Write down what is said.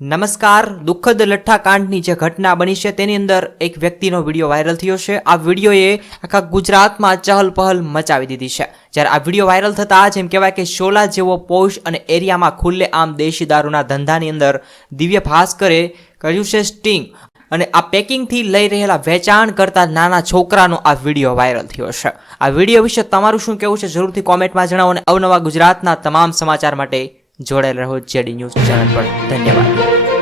નમસ્કાર. દુઃખદ લઠ્ઠાકાંડની જે ઘટના બની છે તેની અંદર એક વ્યક્તિનો વિડીયો વાયરલ થયો છે. આ વિડીયોએ આખા ગુજરાતમાં ચહલપહલ મચાવી દીધી છે. જ્યારે આ વિડીયો વાયરલ થતાં જેમ કહેવાય કે શોલા જેવો પોશ અને એરિયામાં ખુલ્લે આમ દેશી દારૂના ધંધાની અંદર દિવ્ય ભાસ્કરે કર્યું છે સ્ટિંગ, અને આ પેકિંગથી લઈ રહેલા વેચાણ કરતા નાના છોકરાનો આ વિડીયો વાયરલ થયો છે. આ વિડીયો વિશે તમારું શું કહેવું છે જરૂરથી કોમેન્ટમાં જણાવો, અને અવનવા ગુજરાતના તમામ સમાચાર માટે જોડાયેલા રહો જેડી ન્યૂઝ ચેનલ પર. ધન્યવાદ.